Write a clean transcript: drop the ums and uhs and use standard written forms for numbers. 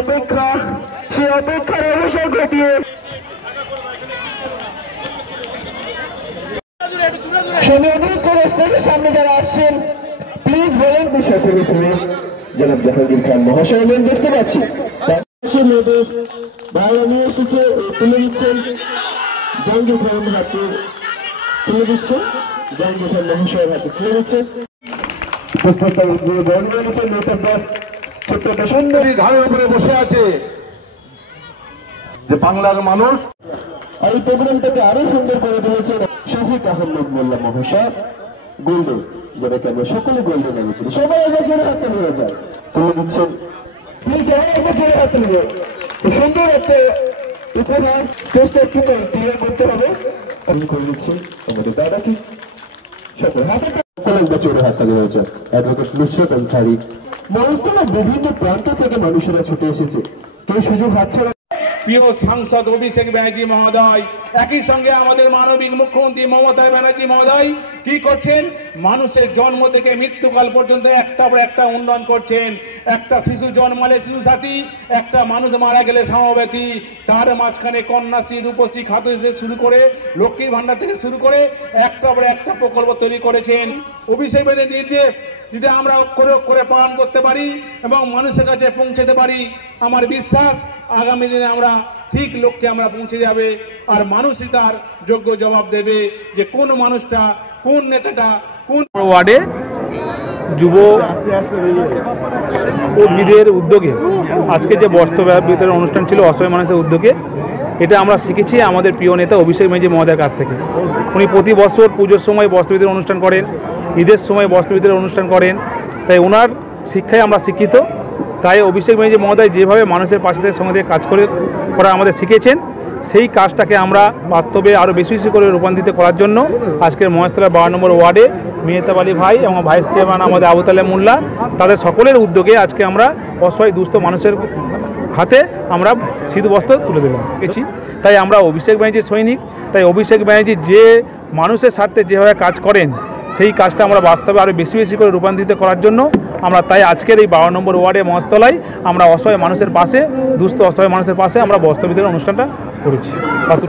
অপেক্ষার অবসর ঘটিয়ে সামনে যারা আসছেন প্লিজ বলেন বিষয়টি জনাব জাহাঙ্গীর খান মহাশয় দেখতে পাচ্ছি ভাইরা নিয়ে এসেছে তুলে দিচ্ছেন জাহাঙ্গীর খান হাতে তুলে দিচ্ছেন জাহাঙ্গীর খান মহাশয়ের হাতে তুলে দিচ্ছেন সুন্দরী ঘাড়ের উপরে বসে আছে যে বাংলার মানুষ। এই প্রোগ্রামটাকে আরো সুন্দর করে তুলেছেন শফিক আহমদ মোল্লা মহাশয় গোল্ডেন, যেটাকে আমরা সকলে গোল্ডেন এনেছিল। সবাই এবার জোরে হাতে নিয়ে যায় তুলে দিচ্ছেন জোরে হাতে নিয়ে সুন্দর একটা উপহার চেষ্টা একটু ক্লিয়ার করতে হবে। আমি করে দিচ্ছি আমাদের দাদাকে সকল হাতে চোরে হাত তালি হয়েছে অ্যাডভোকেট নুসরত আনসারী। মহাস্তলা বিভিন্ন প্রান্ত থেকে মানুষেরা ছুটে এসেছে, কেউ সুযোগ হাতছে না। প্রিয় সাংসদ অভিষেক ব্যানার্জি মহোদয়, একই সঙ্গে আমাদের মানবিক মুখ্যমন্ত্রী মমতা ব্যানার্জি মহোদয় কি করছেন? মানুষের জন্ম থেকে মৃত্যুকাল পর্যন্ত একটা পর একটা উন্নয়ন করছেন। একটা শিশু জন্মালে শিশু সাথী, একটা মানুষ মারা গেলে সমবেতী, তার মাঝখানে কন্যাশ্রী রূপশ্রী খাদ্য থেকে শুরু করে লক্ষ্মীর ভান্ডার থেকে শুরু করে একটা পর একটা প্রকল্প তৈরি করেছেন। অভিষেক ব্যানার্জির নির্দেশ যদি আমরা অক্ষরে অক্ষরে পালন করতে পারি এবং মানুষের কাছে পৌঁছাতে পারি, আমার বিশ্বাস আগামী দিনে আমরা ঠিক লক্ষ্যে আমরা পৌঁছে যাবে। আর মানুষই তার যোগ্য জবাব দেবে যে কোন মানুষটা, কোন নেতাটা, কোন ওয়ার্ডে যুব কর্মীদের উদ্যোগে আজকে যে বস্ত্র বিতরণ অনুষ্ঠান ছিল অসহায় মানুষের উদ্যোগে, এটা আমরা শিখেছি আমাদের প্রিয় নেতা অভিষেক ব্যানার্জি মহোদয়ের কাছ থেকে। উনি প্রতি বছর পুজোর সময় বস্ত্র বিতরণ অনুষ্ঠান করেন, ঈদের সময় বস্ত্র বিতরণ অনুষ্ঠান করেন। তাই ওনার শিক্ষায় আমরা শিক্ষিত। তাই অভিষেক ব্যানার্জি মহোদয় যেভাবে মানুষের পাশে থেকে সঙ্গে কাজ করা আমাদের শিখেছেন, সেই কাজটাকে আমরা বাস্তবে আরও বেশি বেশি করে রূপান্তরিত করার জন্য আজকের মহেশতলা 12 নম্বর ওয়ার্ডে মেহতাব আলী ভাই এবং ভাইস চেয়ারম্যান আমাদের আবু তালেব মোল্লা, তাদের সকলের উদ্যোগে আজকে আমরা অসহায় দুস্থ মানুষের হাতে আমরা শীত বস্ত্র তুলে দিলাম গেছি। তাই আমরা অভিষেক ব্যানার্জির সৈনিক। তাই অভিষেক ব্যানার্জি যে মানুষের স্বার্থে যেভাবে কাজ করেন, সেই কাজটা আমরা বাস্তবে আরও বেশি বেশি করে রূপান্তরিত করার জন্য আমরা তাই আজকের এই 12 নম্বর ওয়ার্ডে মহেশতলায় আমরা অসহায় মানুষের পাশে, দুস্থ অসহায় মানুষের পাশে আমরা বস্ত্র বিতরণ অনুষ্ঠানটা করেছি।